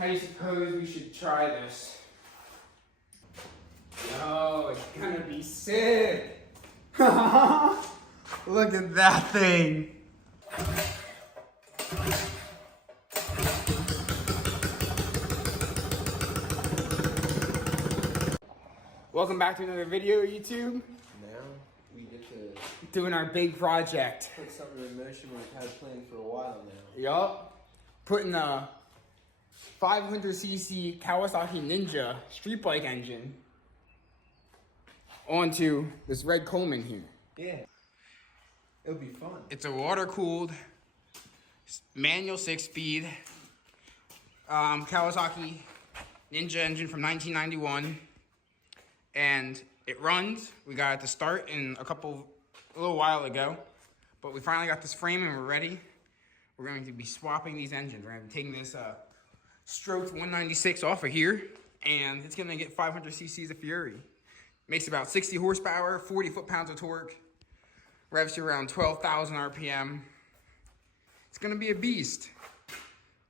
How do you suppose we should try this? Yo, it's gonna be sick. Look at that thing. Welcome back to another video, YouTube. Now we get to doing our big project. put something in motion we've had planned for a while now. Yup. Putting a 500cc Kawasaki Ninja street bike engine onto this red Coleman here. Yeah. It'll be fun. It's a water-cooled manual 6-speed Kawasaki Ninja engine from 1991. And it runs. We got it to start a little while ago. But we finally got this frame and we're ready. We're going to be swapping these engines. We're going to be taking this stroked 196 off of here. And it's going to get 500 cc's of Fury. Makes about 60 horsepower, 40 foot-pounds of torque. Revs to around 12,000 RPM. It's going to be a beast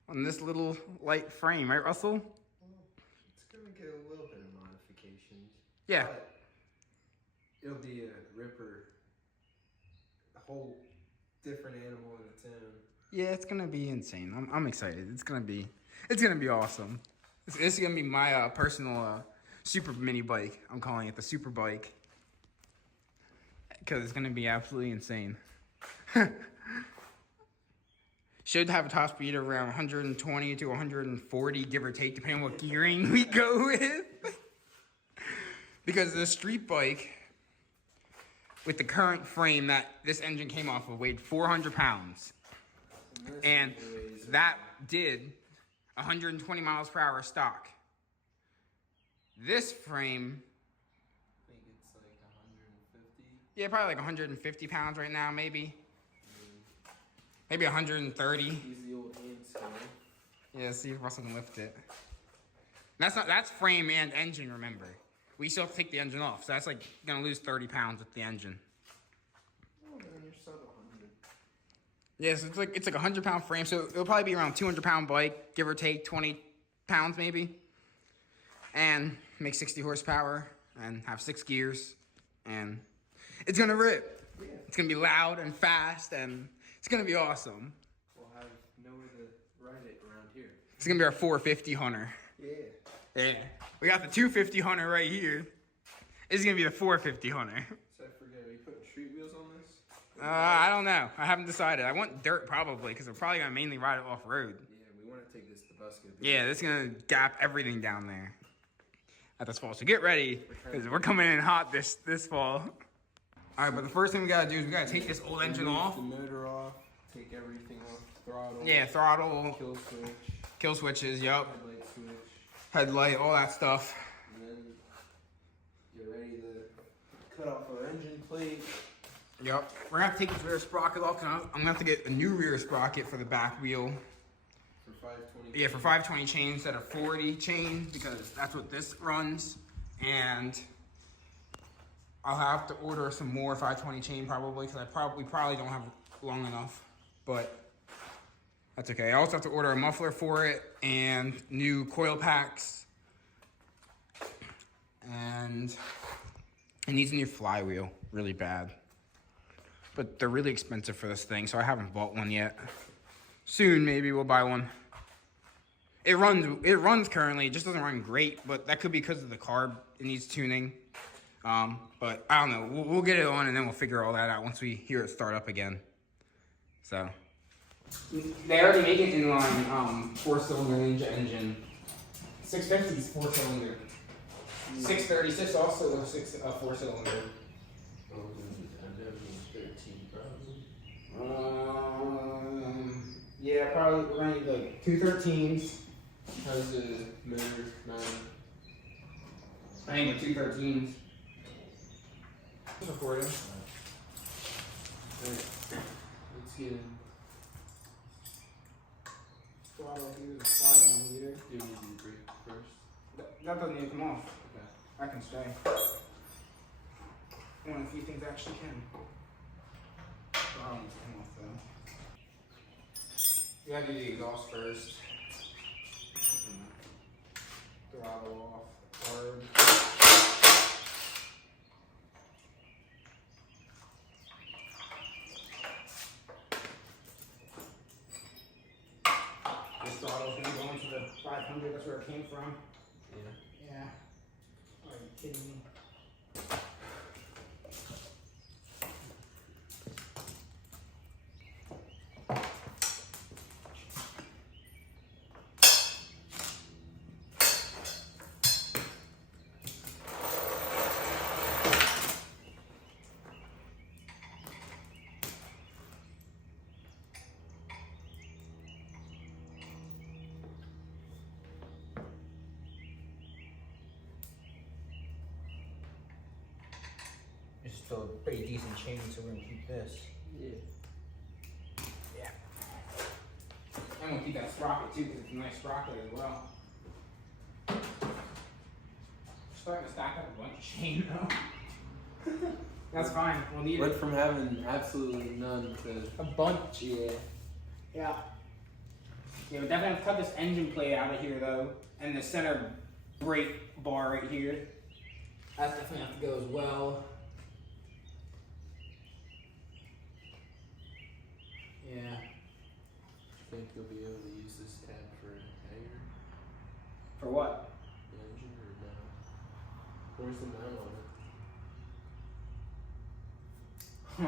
on this little light frame. Right, Russell? It's going to get a little bit of modifications. Yeah. But it'll be a ripper. A whole different animal in its own. Yeah, it's going to be insane. I'm excited. It's going to be awesome. This is going to be my personal super mini bike. I'm calling it the super bike. Because it's going to be absolutely insane. Should have a top speed of around 120 to 140, give or take, depending on what gearing we go with. Because the street bike, with the current frame that this engine came off of, weighed 400 pounds. And that did 120 miles per hour stock. This frame, I think it's like 150. yeah, probably like 150 pounds right now, maybe. Maybe 130. Use the old hand scale. Yeah, see if Russell can lift it. That's frame and engine, remember. We still have to take the engine off, so that's like gonna lose 30 pounds with the engine. Oh man, you're sub 100. Yeah, so it's like a 100-pound frame, so it'll probably be around 200-pound bike, give or take 20 pounds maybe. And make 60 horsepower and have 6 gears. And it's gonna rip. Yeah. It's gonna be loud and fast and it's gonna be awesome. We'll have nowhere to ride it around here. It's gonna be our 450 Hunter. Yeah. Yeah. We got the 250 Hunter right here. This is gonna be the 450 Hunter. So I forget, are you putting street wheels on this? I don't know. I haven't decided. I want dirt probably, because we're probably gonna mainly ride it off road. Yeah, we want to take this to Busco. Yeah, this is gonna gap everything down there at this fall. So get ready, because we're coming in hot this fall. All right, but the first thing we gotta do is we gotta take this old engine off. The motor off, take everything off, throttle. Yeah, throttle, Kill switch, kill switches, yup, headlight switch, headlight, all that stuff. and then get ready to cut off our engine plate. Yup. We're gonna have to take this rear sprocket off, because I'm gonna have to get a new rear sprocket for the back wheel. For 520. Yeah, for 520 chain instead of 40 chain, because that's what this runs. And I'll have to order some more 520 chain probably, because we probably don't have long enough, but that's okay. I also have to order a muffler for it and new coil packs. And it needs a new flywheel really bad. But they're really expensive for this thing, so I haven't bought one yet. Soon maybe we'll buy one. It runs currently, it just doesn't run great, but that could be because of the carb. It needs tuning. But I don't know, we'll get it on and then we'll figure all that out once we hear it start up again. So. They already make an inline 4-cylinder Ninja engine. 650 is 4-cylinder. 636 also a 4-cylinder. Oh, I'm definitely 13 probably. Yeah, probably we're gonna need like 2 13s. How's the motor? 9. I think with 2 13s. Recording. Alright, let's get in. Throttle here, the slide on here. Do we need to brake first? That doesn't need to come off. Okay. That can stay. One of the few things actually can. Throttle needs to come off though. You gotta do the exhaust first. throttle's gonna go into the 500. That's where it came from. Yeah. Yeah. Are you kidding me? It's still a pretty decent chain, so we're gonna keep this. Yeah. Yeah. I'm gonna keep that sprocket too, because it's a nice sprocket as well. Starting to stack up a bunch of chain though. That's fine. We'll need Went it. from having absolutely none to A bunch. yeah. Yeah. Yeah, we definitely have to cut this engine plate out of here though, and the center brake bar right here. That's definitely have to go as well. Yeah. Think you'll be able to use this tab for a hanger, For what? the engine, or no? Where's the mount on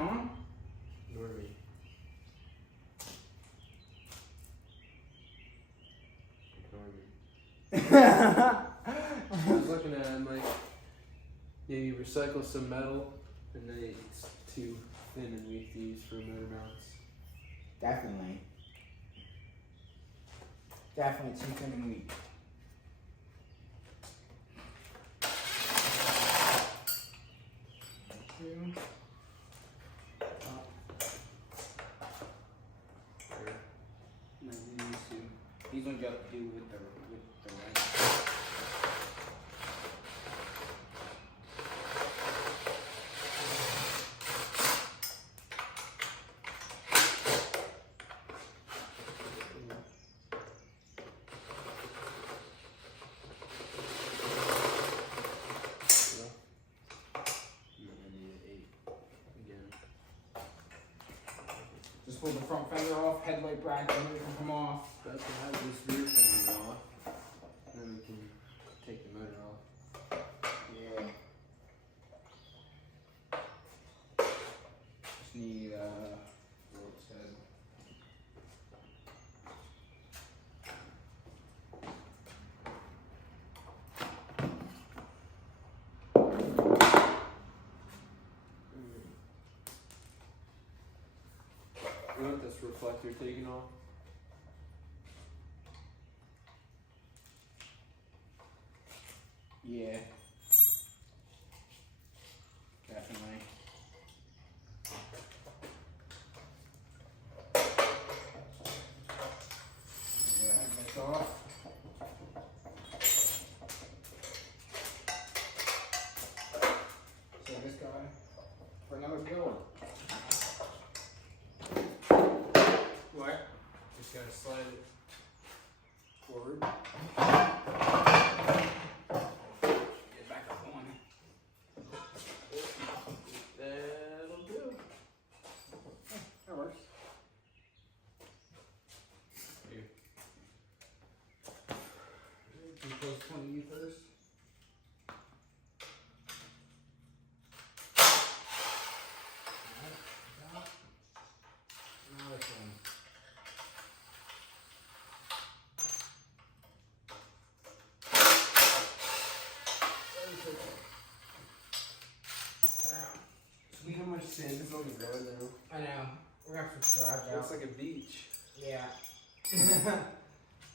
it? Huh? Ignore me. I was looking at it, I'm like, yeah, you recycle some metal, and then it's too thin and weak to use for motor mounts. Definitely. Definitely too thin and weak. Two. Sure. No, these two. These ones you have to do with the right. Just pull the front fender off, headlight bracket, and everything come off. That's to have this rear fender off. Then we can take the motor off. Yeah. Just need what's head. You want this reflector taken off? Yeah. Definitely. Yeah, that's off. So this guy for another build. What? Just gotta slide it forward. Get back up on. That'll do. That works. Here. Can you close 20 first? Now this one. See how much sand is on the road now? I know. We're gonna have to garage out. Looks like a beach. Yeah.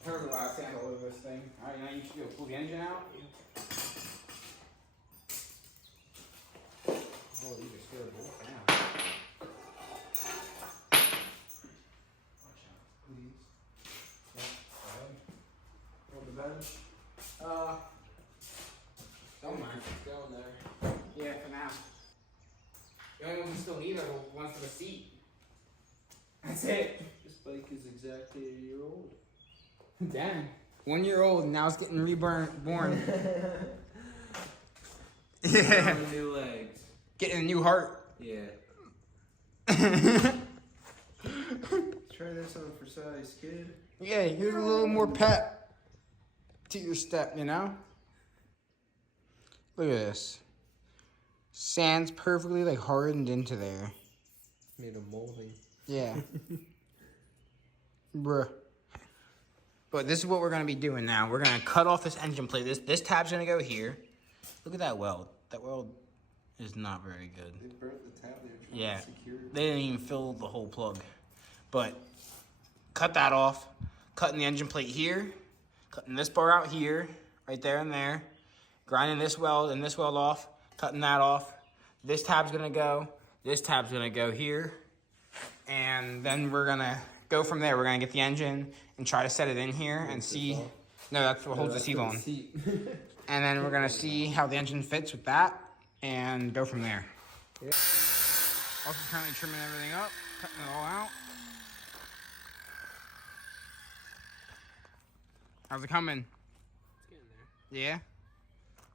There's a lot of sand all over this thing. Alright, now you should be able to pull the engine out. Oh, you just scared both down. Watch out, please. Yeah, go ahead. On the bench? Don't mind. It's down there. Yeah, for now. The only one we still need are the ones for the seat. That's it. This bike is exactly a year old. Dang. 1 year old and now it's getting born. Yeah. New legs. Getting a new heart. Yeah. try this on for size kid. Yeah, here's a little more pep to your step, you know? Look at this. Sand's perfectly like hardened into there. Made a molding. Yeah. Bruh. But this is what we're gonna be doing now. We're gonna cut off this engine plate. This tab's gonna go here. Look at that weld. That weld is not very good. They broke the tab. They were trying Yeah. to secure it. They didn't even fill the whole plug. But cut that off. Cutting the engine plate here. Cutting this bar out here. Right there and there. Grinding this weld and this weld off. Cutting that off. This tab's gonna go. This tab's gonna go here. And then we're gonna go from there. We're gonna get the engine and try to set it in here and see. No, that's what holds the seat on. And then we're gonna see how the engine fits with that and go from there. Yeah. Also currently trimming everything up, cutting it all out. How's it coming? It's getting there. Yeah?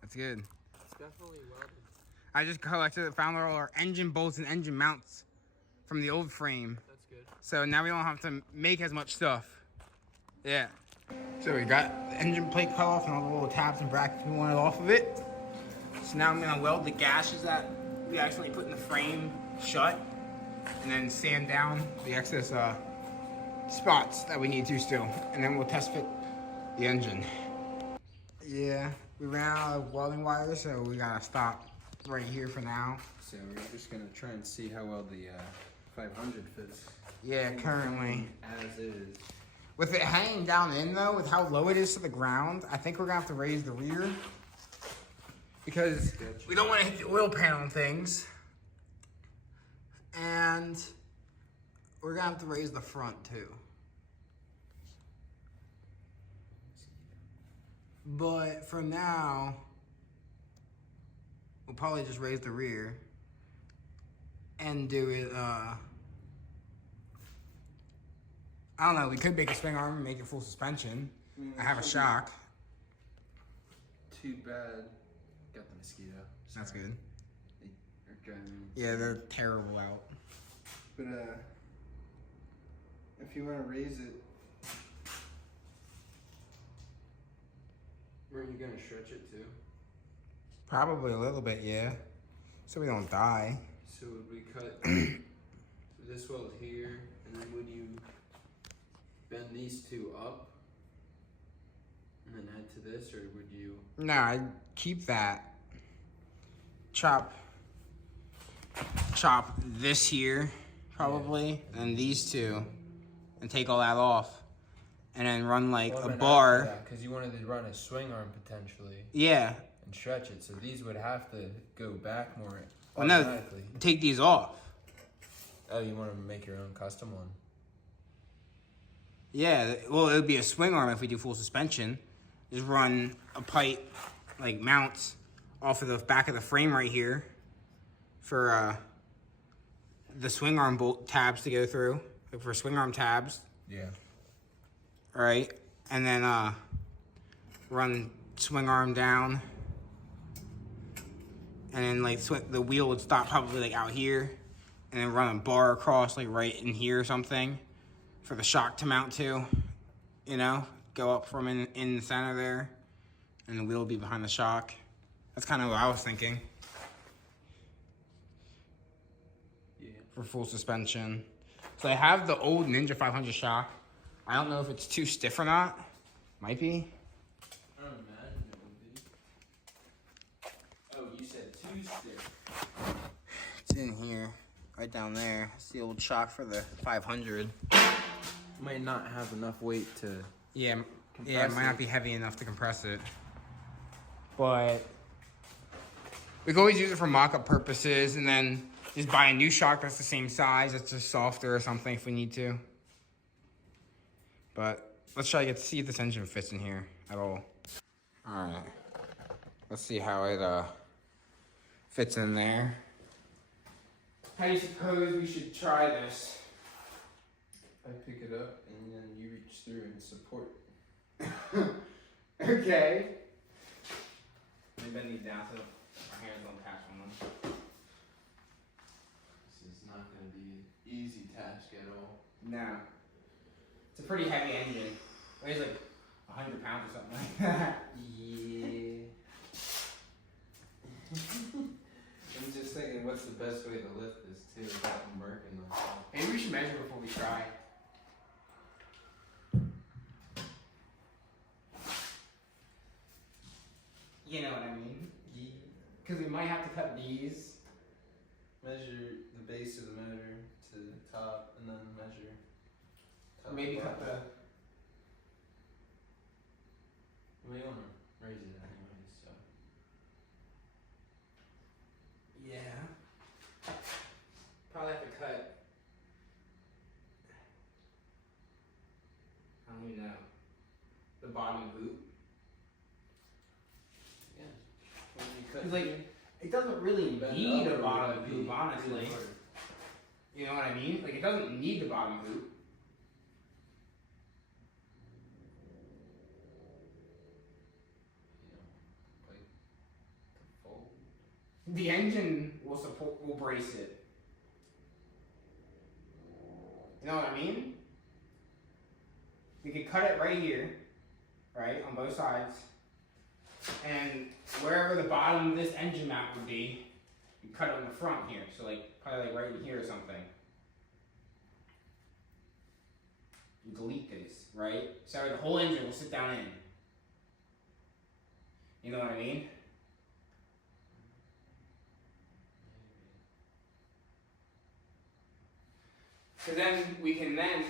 That's good. It's definitely welded. I just found all our engine bolts and engine mounts from the old frame. That's good. So now we don't have to make as much stuff. Yeah. So we got the engine plate cut off and all the little tabs and brackets we wanted off of it. So now I'm gonna weld the gashes that we actually put in the frame shut and then sand down the excess spots that we need to still. And then we'll test fit the engine. Yeah, we ran out of welding wire, so we gotta stop right here for now. So we're just gonna try and see how well the 500 fits. Yeah, currently. As is. With it hanging down in though, with how low it is to the ground, I think we're gonna have to raise the rear. Because we don't wanna hit the oil panel and things. And we're gonna have to raise the front too. But for now, we'll probably just raise the rear and do it, I don't know, we could make a swing arm and make it full suspension. I have a shock. Too bad. Got the mosquito. That's Sorry. good. They're driving. Yeah, they're terrible out. But if you want to raise it, are you gonna stretch it too? Probably a little bit, yeah. So we don't die. So would we cut this weld here, and then would you bend these two up and then add to this, or would you? No, I'd keep that. Chop this here, probably, and these two, and take all that off. And then run like a bar. Because you wanted to run a swing arm potentially. Yeah. And stretch it, so these would have to go back more Well, no, automatically. take these off. Oh, you want to make your own custom one? Yeah, well, it would be a swing arm if we do full suspension. Just run a pipe, like mounts, off of the back of the frame right here for the swing arm bolt tabs to go through, like for swing arm tabs. Yeah. All right, and then run swing arm down, and then like the wheel would stop probably like out here, and then run a bar across like right in here or something for the shock to mount to, you know, go up from in the center there, and the wheel will be behind the shock. That's kind of what I was thinking. Yeah. For full suspension. So I have the old Ninja 500 shock. I don't know if it's too stiff or not. Might be. I don't imagine it would be. Oh, you said too stiff. It's in here, right down there. It's the old shock for the 500. Might not have enough weight to. Yeah, it compress might not be heavy enough to compress it. But we can always use it for mock-up purposes, and then just buy a new shock that's the same size, that's just softer or something if we need to. But let's try to see if this engine fits in here at all. All right, let's see how it fits in there. How do you suppose we should try this? I pick it up and then you reach through and support. Okay. Let me bend these down so our hands don't catch on them. This is not going to be an easy task at all. No. a pretty heavy engine. It weighs like 100 pounds or something like that. Yeah. I'm just thinking, what's the best way to lift this too without murking myself? Maybe we should measure before we try. You know what I mean? Yeah. Because we might have to cut these. Measure the base of the motor to the top, and then measure. Top Maybe to cut bottom. the. We want to raise it anyway, so. Yeah. Probably have to cut. I don't even know. The bottom hoop. Yeah. When you cut Cause like, here, it doesn't really bend need up, a or bottom would that be hoop, honestly. really hard? You know what I mean? Like, it doesn't need the bottom hoop. You know, like to fold. The engine will brace it. You know what I mean? We could cut it right here, right, on both sides. And wherever the bottom of this engine mount would be, you cut it on the front here. So like, probably like right in here or something. You delete this, right? So the whole engine will sit down in. You know what I mean? So then we can have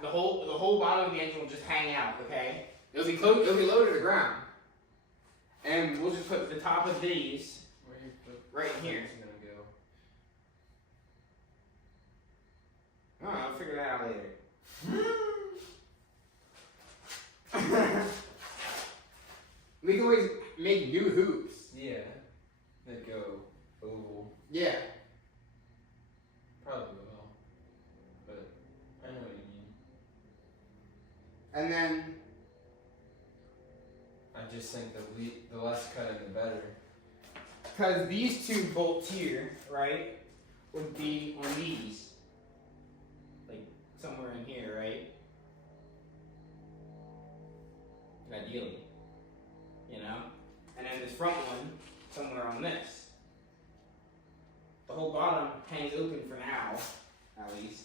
the whole bottom of the engine will just hang out, okay? It'll be low to the ground. And we'll just put the top of these Where you put right here. it's gonna go. Oh, I'll figure that out later. We can always make new hoops. Yeah. They go oval. Yeah. Probably will. But I know what you mean. And then I just think the less cutting the better. because these two bolts here, right, would be on these. Like somewhere in here, right? Ideally. You know? And then this front one, somewhere on this. The whole bottom hangs open for now, at least.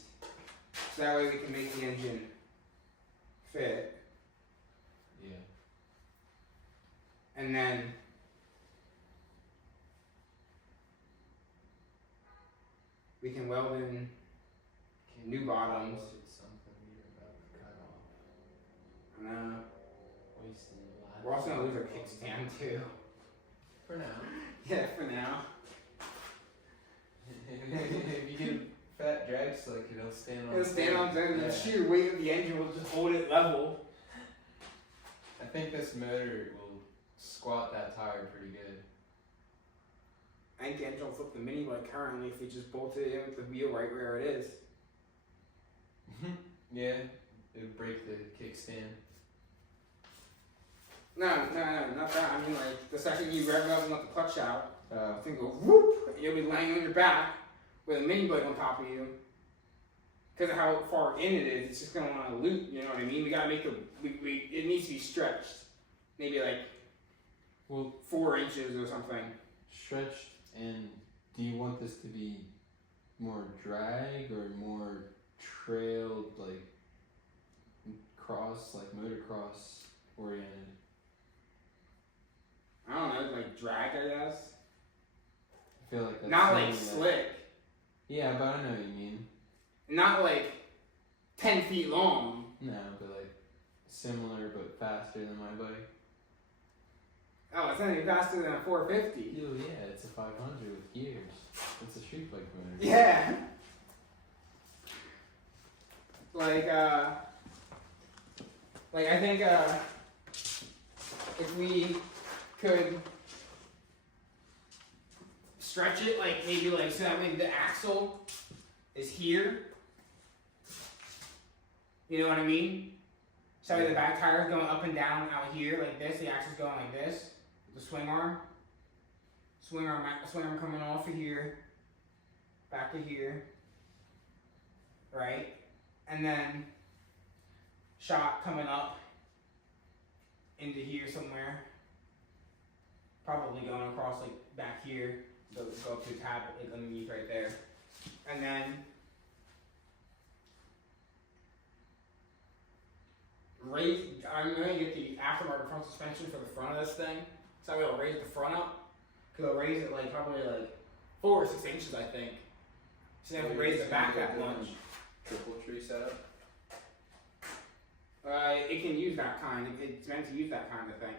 So that way we can make the engine fit. Yeah. And then we can weld in new bottoms. It's something you're about to cut off. And Wasting the last. we're also gonna lose our kickstand too. For now. Yeah, for now. If you get a fat drag slick, it'll stand on. It'll stand on its own, and the Yeah. sheer weight of the engine will just hold it level. I think this motor will squat that tire pretty good. I think the engine will flip the mini bike currently if we just bolted it in with the wheel right where it is. Yeah, it would break the kickstand. No, not that. I mean, like, the second you rev it up and let the clutch out, Oh. the thing go whoop, and you'll be laying on your back with a mini bike on top of you. Because of how far in it is, it's just gonna want to loop. You know what I mean? We gotta make it needs to be stretched, maybe like Well, 4 inches or something. stretched, and do you want this to be more drag or more trailed, like cross, like motocross oriented? I don't know, like drag, I guess. I feel like that's Not like something that- slick, Yeah, but I know what you mean. not like 10 feet long. No, but like similar but faster than my bike. Oh, it's not any faster than a 450. Oh yeah, it's a 500 with gears. It's a street bike motor. Yeah. Like I think if we could stretch it, like maybe like so that way the axle is here. You know what I mean? So the back tire's going up and down out here like this, the axle's going like this, the swing arm coming off of here, back to here, right? And then shot coming up into here somewhere. Probably going across like back here, go up to a tab like underneath right there. And then I'm going to get the aftermarket front suspension for the front of this thing. So I'm going to raise the front up. Because I'll raise it like probably like 4 or 6 inches, I think. So then we'll raise the back that much. Triple tree setup? It can use that kind. It's meant to use that kind of thing.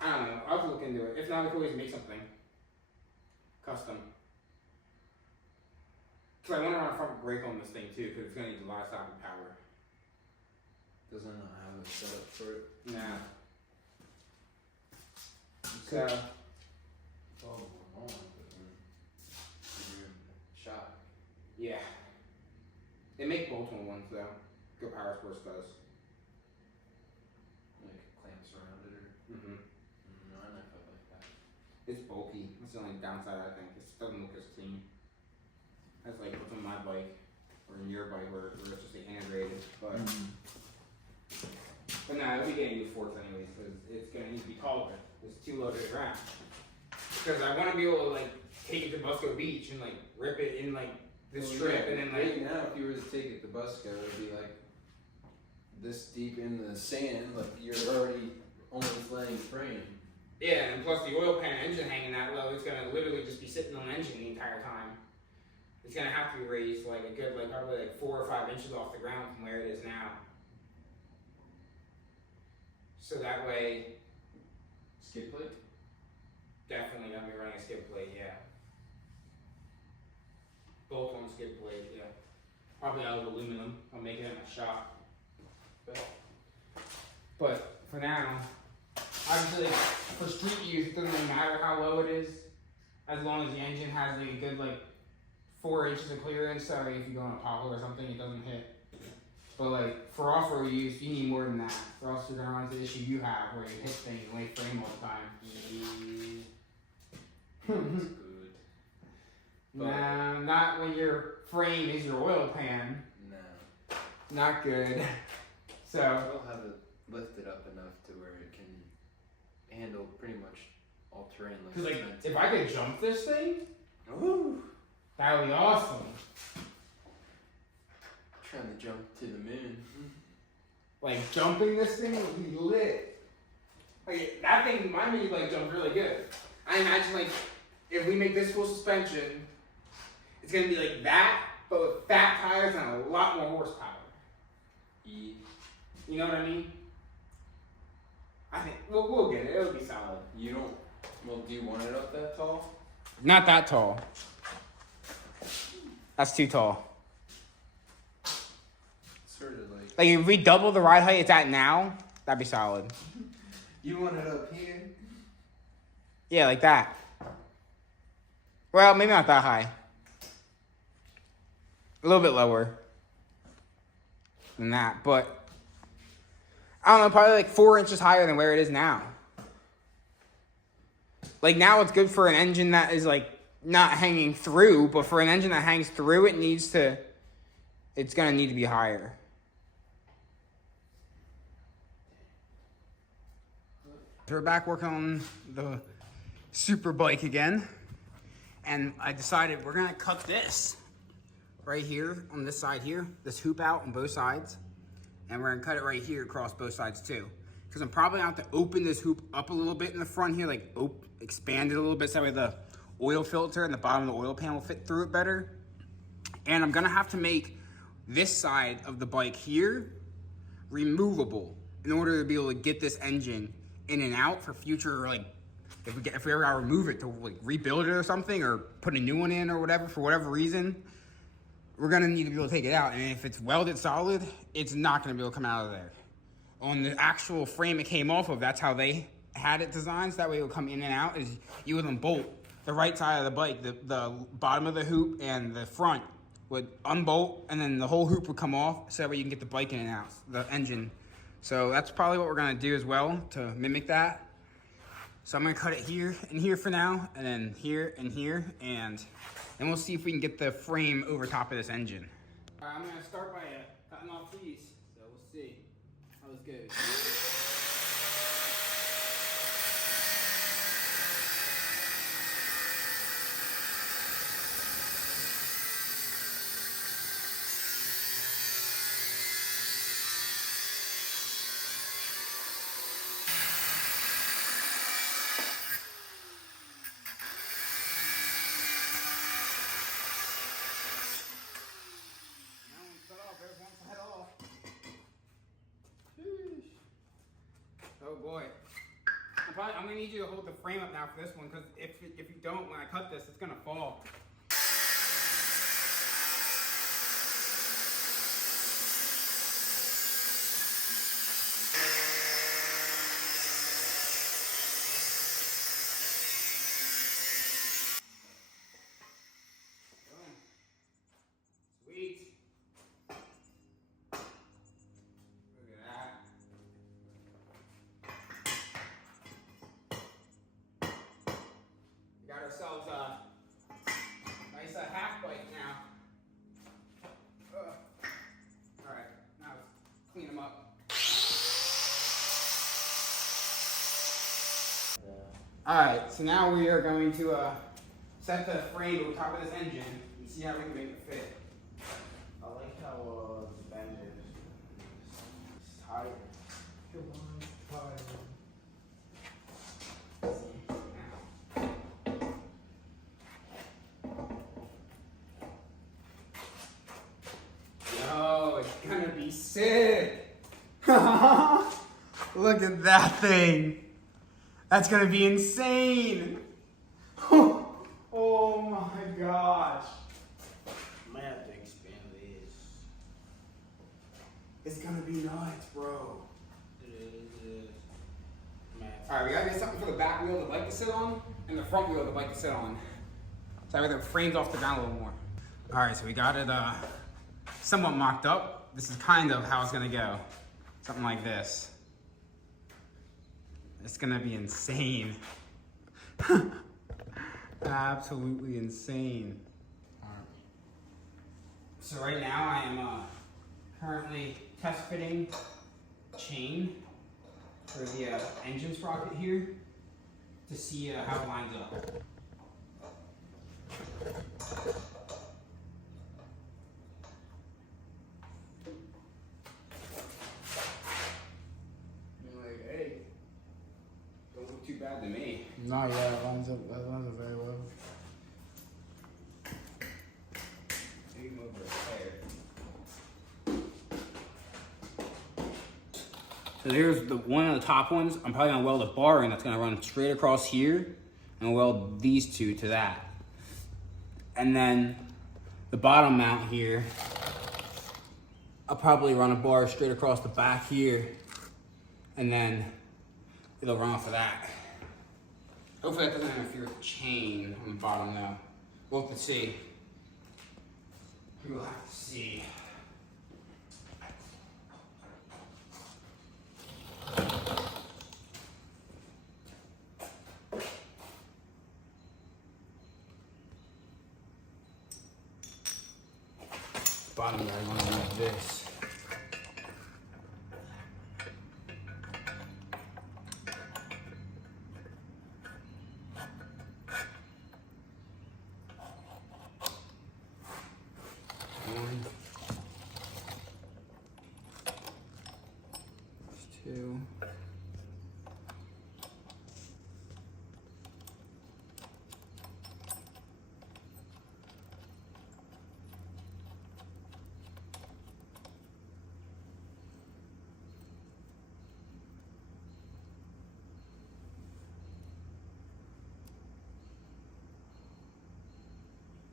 I don't know. I'll have to look into it. If not, we can always make something custom. Because I want to run a front brake on this thing too, because it's going to need a lot of stopping power. Doesn't it have a setup for it? Nah. So. It's all going on, but then you're shot. Yeah. They make Baltimore ones though. Go Power Sports does. Like clamps around it or. No, I don't know if I like that. It's bulky. That's the only downside I think. It doesn't look as clean. That's like what's on my bike or in your bike where it's just integrated. But but nah, it'll be getting new forks anyways because it's gonna need to be taller. It's too low to the ground. Because I want to be able to like take it to Busco Beach and like rip it in like this strip and then like. Right now, if you were to take it to Busco, it'd be like this deep in the sand. Like you're already almost laying frame. Yeah, and plus the oil pan engine hanging that low, it's gonna literally just be sitting on the engine the entire time. It's gonna have to be raised like a good, like probably like 4 or 5 inches off the ground from where it is now. So that way, Skid plate? definitely gonna be running a skid plate, yeah. Both on skid plate, yeah. Probably out of aluminum. I'll make it in my shop. But for now, obviously for street use, it doesn't really matter how low it is, as long as the engine has like a good like 4 inches of clearance. Sorry if you go on a pothole or something, it doesn't hit. But like for off-road use, you need more than that, or else you're gonna run into the issue you have where you hit things and lay frame all the time. That's good. Nah, not when your frame is your oil pan. No. Not good. So We'll have it lifted up enough to where it can handle pretty much all terrain. cause like it's meant if to. I could jump this thing, Ooh. that would be awesome. Trying to jump to the moon. Like jumping this thing would be lit. Like that thing, my mini bike jumped really good. I imagine like if we make this full suspension, it's gonna be like that, but with fat tires and a lot more horsepower. E. You know what I mean? I think we'll get it. It'll be solid. You don't. Well, do you want it up that tall? Not that tall. That's too tall. Sort of like. Like if we double the ride height it's at now, that'd be solid. You want it up here? Yeah, like that. Well, maybe not that high. A little bit lower than that, but I don't know, probably like 4 inches higher than where it is now. Like now it's good for an engine that is like not hanging through, but for an engine that hangs through, it's gonna need to be higher. So we're back working on the super bike again. And I decided we're gonna cut this right here on this side here, this hoop out on both sides. And we're gonna cut it right here across both sides too. Because I'm probably gonna have to open this hoop up a little bit in the front here, like expand it a little bit so that way the oil filter and the bottom of the oil pan will fit through it better. And I'm gonna have to make this side of the bike here removable in order to be able to get this engine in and out for future, like if we ever gotta remove it to like rebuild it or something or put a new one in or whatever, for whatever reason, we're gonna need to be able to take it out. And if it's welded solid, it's not gonna be able to come out of there. On the actual frame it came off of, that's how they had it designed, so that way it would come in and out, is you would unbolt the right side of the bike, the bottom of the hoop and the front would unbolt, and then the whole hoop would come off, so that way you can get the bike in and out, the engine. So that's probably what we're gonna do as well to mimic that. So I'm gonna cut it here and here for now, and then here and here, and then we'll see if we can get the frame over top of this engine. Alright, I'm gonna start by cutting off these, so we'll see how this goes. Oh boy. I'm gonna need you to hold the frame up now for this one, because if you don't, when I cut this, it's gonna fall. Boom. Sweet. Look at that. We got ourselves a nice half bite now. Alright, now let's clean them up. Alright, so now we are going to set the frame over top of this engine and see how we can make it fit. I like how the bend is. It's tight. Come on, tight. Yo, it's gonna be sick! Look at that thing! That's gonna be insane! Oh my gosh! I might have to expand this. It's gonna be nuts, bro. It is. Alright, we gotta get something for the back wheel of the bike to sit on, and the front wheel of the bike to sit on. So that way the frame's off the ground a little more. Alright, so we got it somewhat mocked up. This is kind of how it's gonna go. Something like this. It's gonna be insane. Absolutely insane. Alright. So right now I am currently test fitting chain for the engine sprocket here to see how it lines up. You're like, hey, don't look too bad to me. No, yeah, that lines up very well. Maybe move there. So here's the one of the top ones. I'm probably gonna weld a bar in that's gonna run straight across here and weld these two to that. And then the bottom mount here, I'll probably run a bar straight across the back here and then it'll run off of that. Hopefully that doesn't interfere with the chain on the bottom though. We'll have to see. We'll have to see. Bottom guy going like this. One. There's two.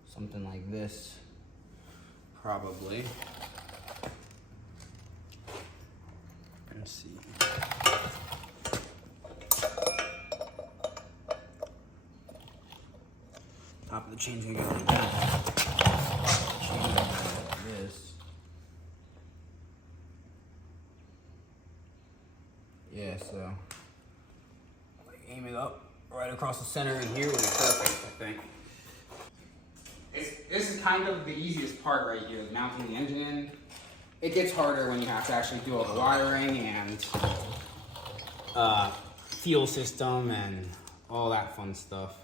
Something like this, probably. Let's see. Top of the chain's gonna go like that. Chain gonna go like this. Yeah, so like aim it up right across the center, and here will be perfect, I think. This is kind of the easiest part right here, mounting the engine in. It gets harder when you have to actually do all the wiring and fuel system and all that fun stuff.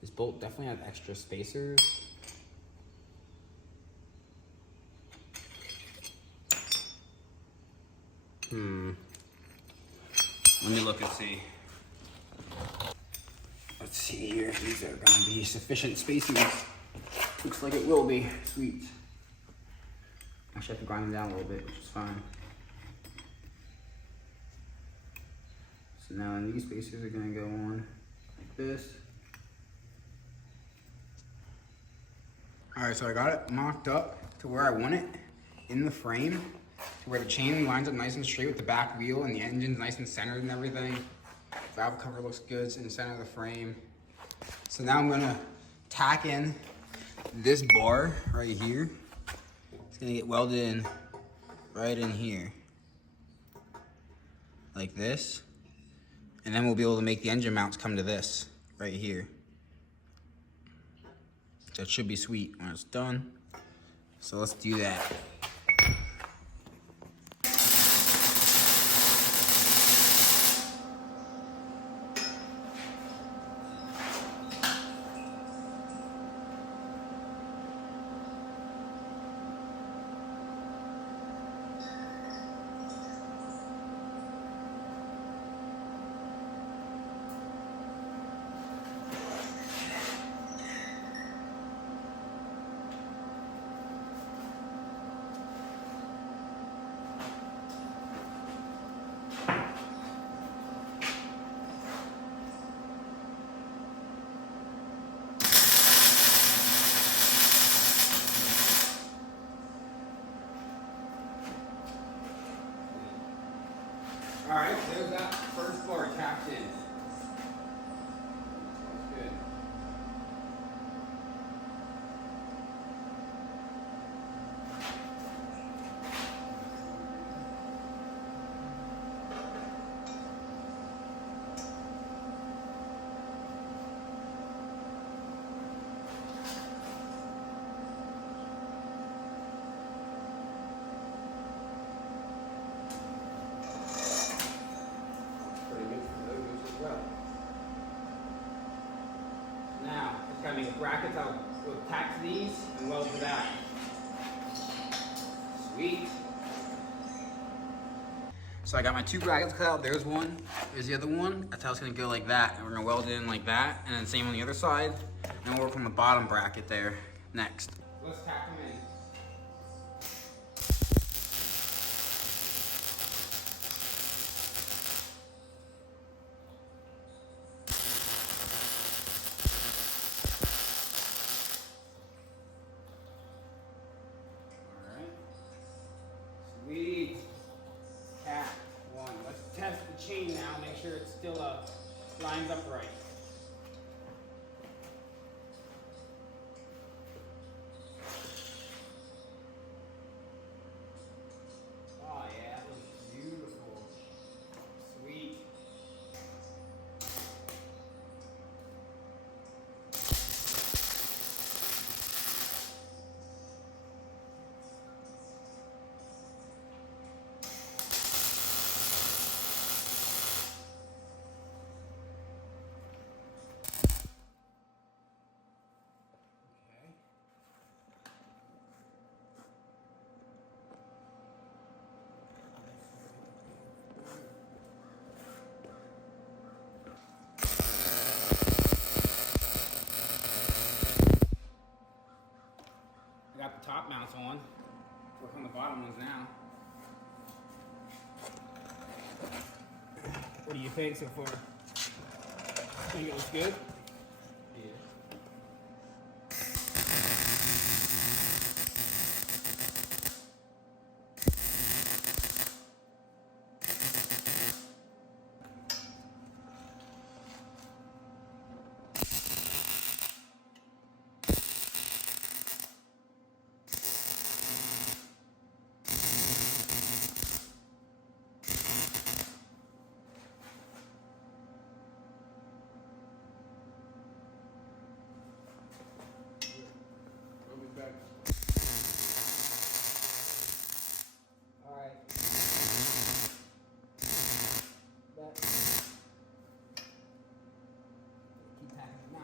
This bolt definitely has extra spacers. Let me look and see. Let's see here if these are going to be sufficient spacers. Looks like it will be. Sweet. Actually, I have to grind them down a little bit, which is fine. So now these spacers are going to go on like this. Alright, so I got it mocked up to where I want it in the frame, to where the chain lines up nice and straight with the back wheel and the engine's nice and centered and everything. Valve cover looks good, it's in the center of the frame. So now I'm going to tack in this bar right here. It's going to get welded in right in here, like this. And then we'll be able to make the engine mounts come to this right here. That should be sweet when it's done. So let's do that. Alright, there's that first bar tapped in. That's good. Now, just gotta make a bracket that will attach these and weld to that. Sweet. So I got my two brackets cut out. There's one, there's the other one. That's how it's gonna go like that. And we're gonna weld it in like that. And then same on the other side. And we'll work on the bottom bracket there next. Let's tack them in. Sweet. Tack one. Let's test the chain now, make sure it still lines up right. Oh yeah, that looks beautiful. Sweet. I got the top mounts on. Work on the bottom ones now. What do you think so far? Think it looks good? Yeah. good. All right. Keep tapping it now.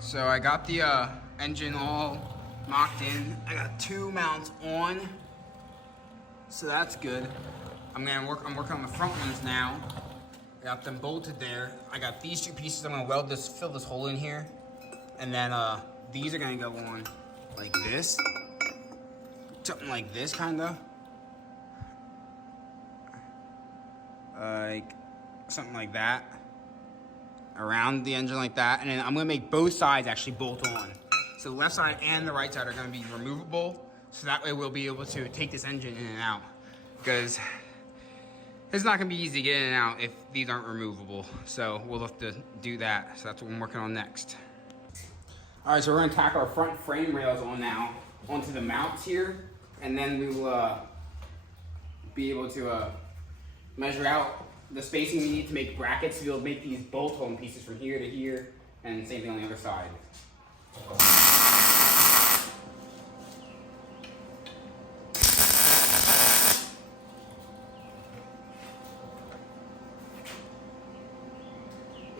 So I got the engine all mocked in. I got 2 mounts on, so that's good. I'm working on the front ones now. I got them bolted there. I got these 2 pieces. I'm gonna weld this, fill this hole in here, and then these are gonna go on like this, something like this, kinda, like something like that. Around the engine like that, and then I'm gonna make both sides actually bolt on. So the left side and the right side are gonna be removable, so that way we'll be able to take this engine in and out, because it's not gonna be easy to get in and out if these aren't removable. So we'll have to do that. So that's what I'm working on next. All right, so we're gonna tack our front frame rails on now, onto the mounts here, and then we will be able to measure out the spacing we need to make brackets to be able to make these bolt hole pieces from here to here, and same thing on the other side.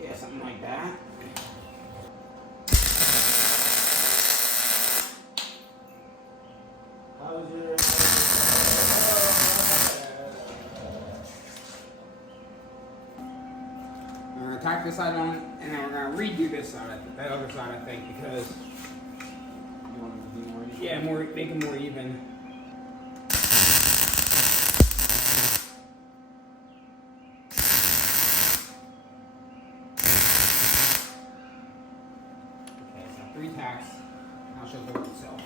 Yeah, something like that. How's your... We're gonna tack this side on, and then we're gonna redo this side, that other side, I think, because You want it to be more easy? yeah, make it more even. Okay, so 3 tacks. Now she'll hold itself.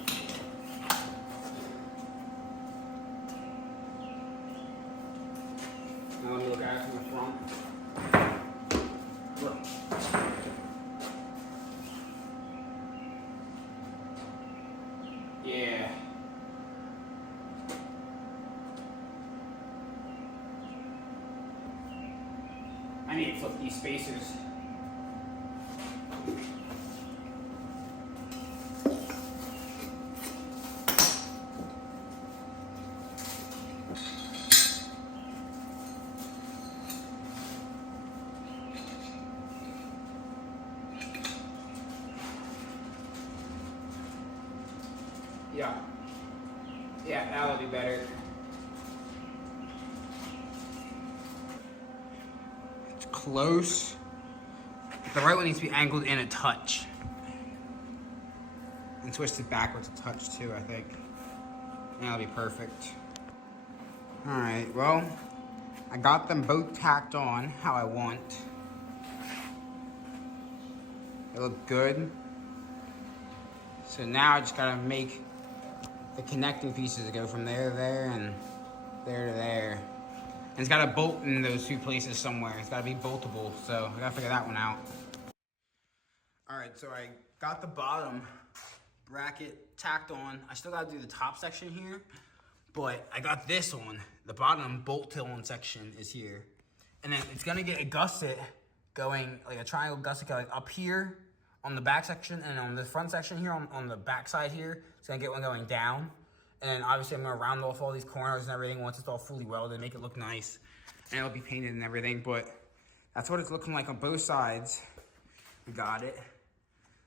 Now let me look at it from the front. Look. Yeah. I need to flip these spacers. Yeah. Yeah, that'll be better. It's close. The right one needs to be angled in a touch. And twisted backwards a touch too, I think. And that'll be perfect. Alright, well, I got them both tacked on how I want. They look good. So now I just gotta make the connecting pieces go from there to there and there to there. And it's gotta bolt in those 2 places somewhere. It's gotta be boltable, so I gotta figure that one out. All right, so I got the bottom bracket tacked on. I still gotta do the top section here, but I got this on. the bottom bolt tilling section is here. And then it's gonna get a gusset going, like a triangle gusset going up here on the back section, and on the front section here, on the back side here, it's gonna get one going down. And then obviously I'm gonna round off all these corners and everything once it's all fully welded, make it look nice. And it'll be painted and everything, but that's what it's looking like on both sides. We got it.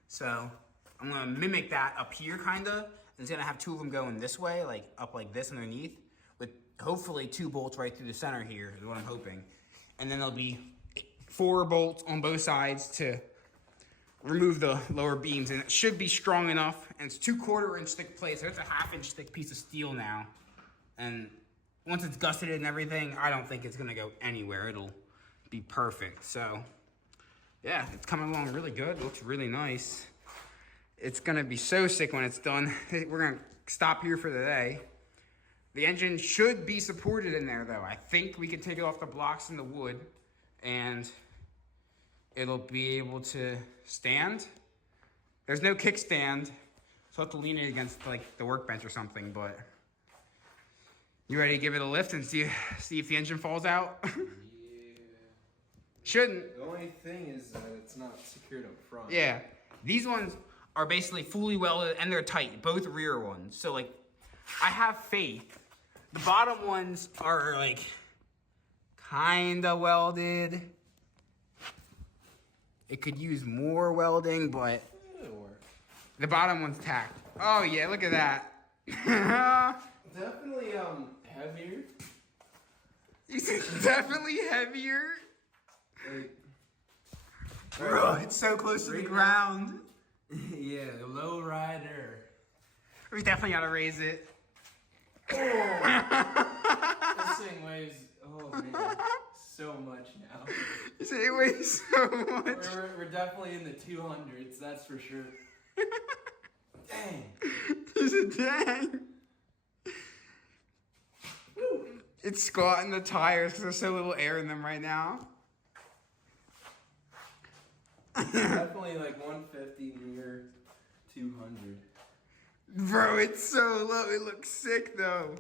So I'm gonna mimic that up here kinda, and it's gonna have two of them going this way, like up like this underneath, with hopefully 2 bolts right through the center here is what I'm hoping. And then there'll be 4 bolts on both sides to remove the lower beams, and it should be strong enough. And it's 2 1/4-inch thick plates, so it's a 1/2 inch thick piece of steel now. And once it's gusseted and everything, I don't think it's gonna go anywhere. It'll be perfect. So yeah, it's coming along really good. It looks really nice. It's gonna be so sick when it's done. We're gonna stop here for the day. The engine should be supported in there though. I think we can take it off the blocks and the wood, and it'll be able to stand. There's no kickstand, so I'll have to lean it against like the workbench or something, but you ready to give it a lift and see if the engine falls out? Yeah. Shouldn't. The only thing is that it's not secured up front. Yeah. These ones are basically fully welded and they're tight, both rear ones. So like, I have faith. The bottom ones are like kinda welded. It could use more welding, but It'll work. the bottom one's tacked. Oh yeah, look at that. Definitely heavier. You said definitely heavier. Like, Bro, it's so close to the ground. yeah, the low rider. We definitely gotta raise it. This thing weighs, oh man, so much now. You said it weighs so much. We're definitely in the 200s, that's for sure. Dang. You said dang. Woo. It's squatting the tires because there's so little air in them right now. Definitely like 150 near 200. Bro, it's so low. It looks sick though.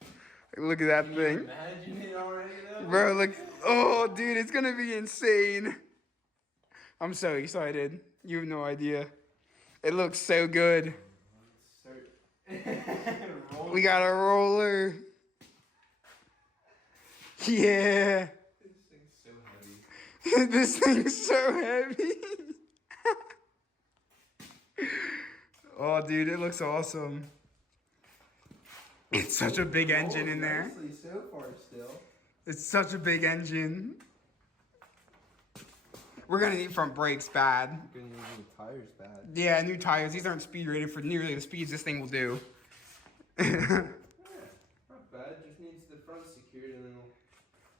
Yeah. Look at that Can thing. you imagine it already though? Bro, look. Oh, dude, it's gonna be insane. I'm so excited. You have no idea. It looks so good. We got a roller. Yeah. This thing's so heavy. This thing's so heavy. Oh, dude, it looks awesome. It's such a big engine in there. Nicely so far still. It's such a big engine. We're gonna need front brakes bad. You're gonna need new tires bad. Yeah, new tires. These aren't speed rated for nearly the speeds this thing will do. Yeah, not bad. Just needs the front secured and then it'll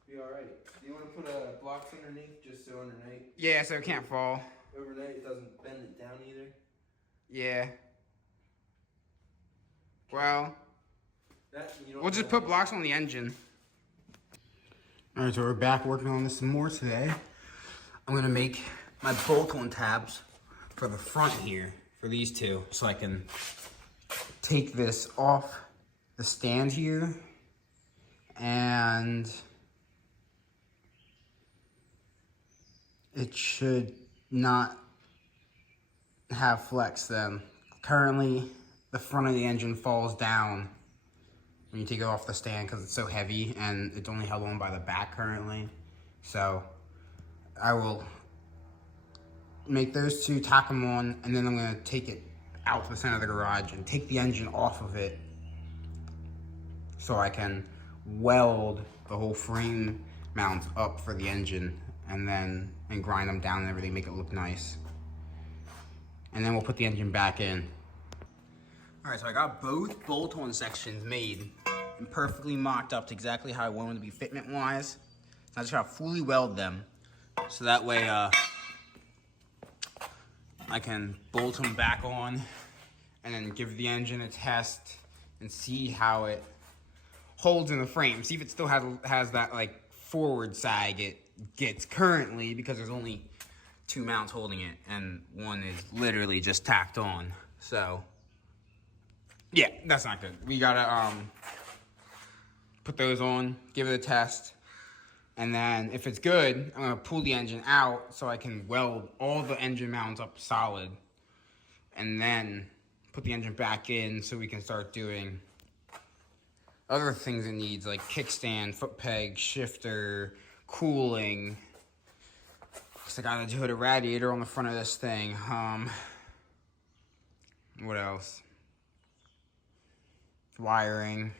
be alright. Do you want to put blocks underneath just so undernight? Yeah, so it can't fall. Overnight it doesn't bend it down either. Yeah. Well, That, you don't we'll just put blocks on the engine. Alright, so we're back working on this some more today. I'm gonna make my bolt-on tabs for the front here, for these two, so I can take this off the stand here and it should not have flex then. Currently, the front of the engine falls down when you take it off the stand because it's so heavy and it's only held on by the back currently. So I will make those two, tack them on, and then I'm gonna take it out to the center of the garage and take the engine off of it so I can weld the whole frame mount up for the engine and grind them down and everything, make it look nice. And then we'll put the engine back in. All right, so I got both bolt-on sections made and perfectly mocked up to exactly how I want them to be fitment-wise. So I just gotta fully weld them, so that way I can bolt them back on and then give the engine a test and see how it holds in the frame. See if it still has that like forward sag it gets currently, because there's only 2 mounts holding it and one is literally just tacked on. So yeah, that's not good. We gotta put those on, give it a test. And then if it's good, I'm gonna pull the engine out so I can weld all the engine mounts up solid. And then put the engine back in so we can start doing other things it needs, like kickstand, foot peg, shifter, cooling. Cause I gotta do the radiator on the front of this thing. What else? Wiring,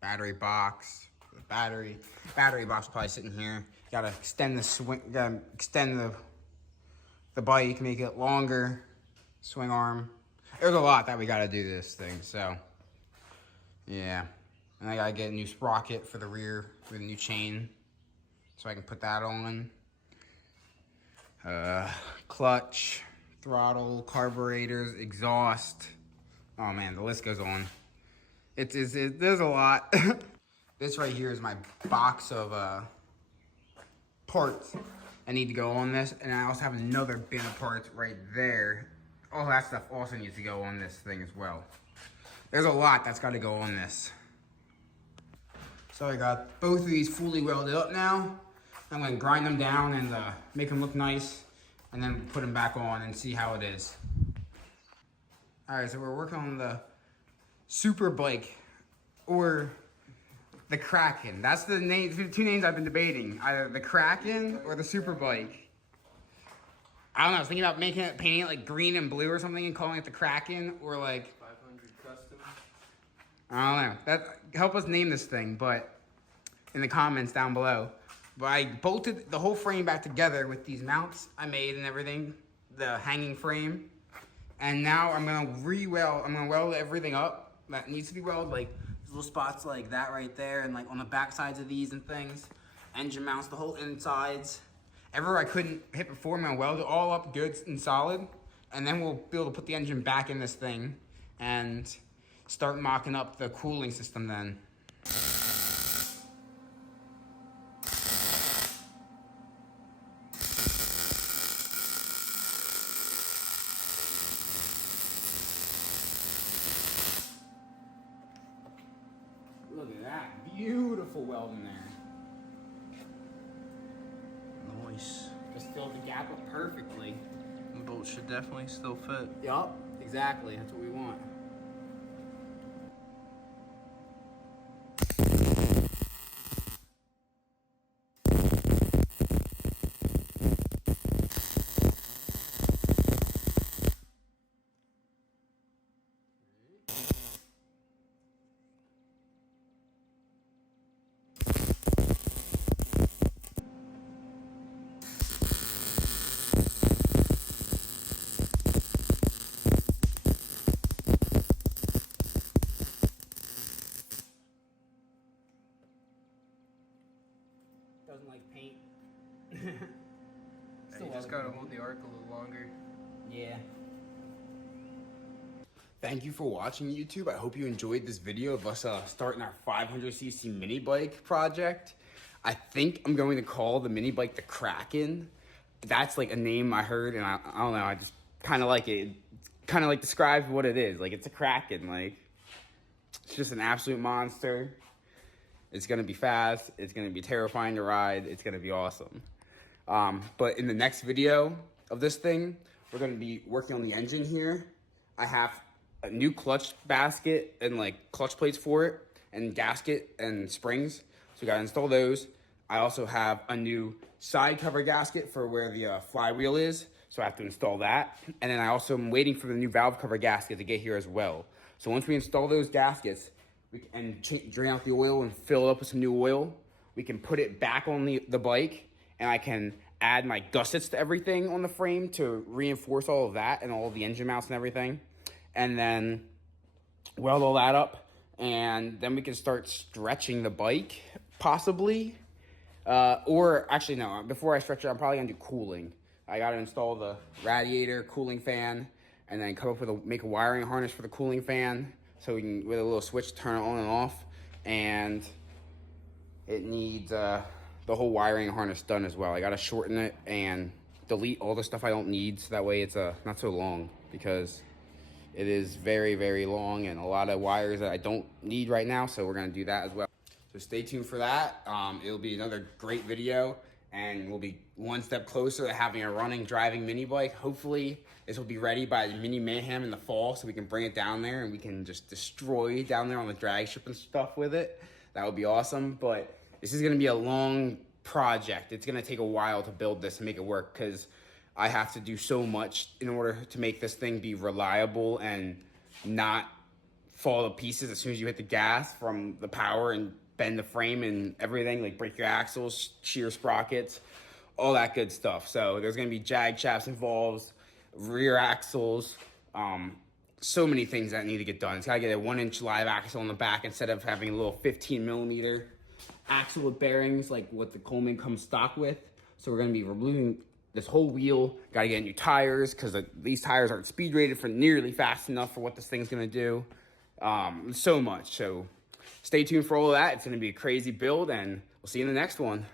battery box. The battery box probably sitting here. Gotta extend the swing. Gotta extend the bike, make it longer. Swing arm. There's a lot that we gotta do this thing. So yeah, and I gotta get a new sprocket for the rear with a new chain, so I can put that on. Clutch, throttle, carburetors, exhaust. Oh man, the list goes on. There's a lot. This right here is my box of parts I need to go on this, and I also have another bin of parts right there. All that stuff also needs to go on this thing as well. There's a lot that's got to go on this. So I got both of these fully welded up now. I'm going to grind them down and make them look nice, and then put them back on and see how it is. Alright, so we're working on the Super Bike, or the Kraken. That's the name, two names I've been debating. Either the Kraken or the Super Bike. I don't know, I was thinking about painting it like green and blue or something and calling it the Kraken, or like 500 custom. I don't know. That help us name this thing, but in the comments down below. But I bolted the whole frame back together with these mounts I made and everything, the hanging frame. And now I'm gonna weld everything up that needs to be welded, like little spots like that right there, and like on the back sides of these and things. Engine mounts, the whole insides. Everywhere I couldn't hit before, I'm gonna weld it all up good and solid. And then we'll be able to put the engine back in this thing and start mocking up the cooling system then. Look at that, beautiful welding there. Nice. Just filled the gap up perfectly. The bolt should definitely still fit. Yup, exactly, that's what we want. Doesn't like paint. You just gotta hold the arc a little longer. Yeah. Thank you for watching, YouTube. I hope you enjoyed this video of us starting our 500cc mini bike project. I think I'm going to call the mini bike the Kraken. That's like a name I heard, and I don't know, I just kind of like it. Kind of like describes what it is. Like, it's a Kraken. Like, it's just an absolute monster. It's gonna be fast. It's gonna be terrifying to ride. It's gonna be awesome. But in the next video of this thing, we're gonna be working on the engine here. I have a new clutch basket and like clutch plates for it, and gasket and springs. So we gotta install those. I also have a new side cover gasket for where the flywheel is. So I have to install that. And then I also am waiting for the new valve cover gasket to get here as well. So once we install those gaskets, and drain out the oil and fill it up with some new oil, we can put it back on the bike, and I can add my gussets to everything on the frame to reinforce all of that and all of the engine mounts and everything, and then weld all that up, and then we can start stretching the bike, possibly. Or actually, no, before I stretch it, I'm probably gonna do cooling. I gotta install the radiator, cooling fan, and then come up with make a wiring harness for the cooling fan, so we can, with a little switch, turn it on and off. And it needs the whole wiring harness done as well. I gotta shorten it and delete all the stuff I don't need, so that way it's not so long, because it is very, very long and a lot of wires that I don't need right now, so we're gonna do that as well. So So stay tuned for that. It'll be another great video, and we'll be one step closer to having a running, driving mini bike. Hopefully this will be ready by Mini Mayhem in the fall, so we can bring it down there and we can just destroy down there on the drag strip and stuff with it. That would be awesome. But this is gonna be a long project. It's gonna take a while to build this and make it work, because I have to do so much in order to make this thing be reliable and not fall to pieces as soon as you hit the gas from the power, and bend the frame and everything, like break your axles, shear sprockets, all that good stuff. So there's gonna be jag shafts involved, rear axles, so many things that need to get done. It's gotta get a 1-inch live axle on the back instead of having a little 15mm axle with bearings like what the Coleman comes stock with. So we're gonna be removing this whole wheel. Gotta get new tires, because these tires aren't speed rated for nearly fast enough for what this thing's gonna do. So much. So stay tuned for all of that. It's gonna be a crazy build, and we'll see you in the next one.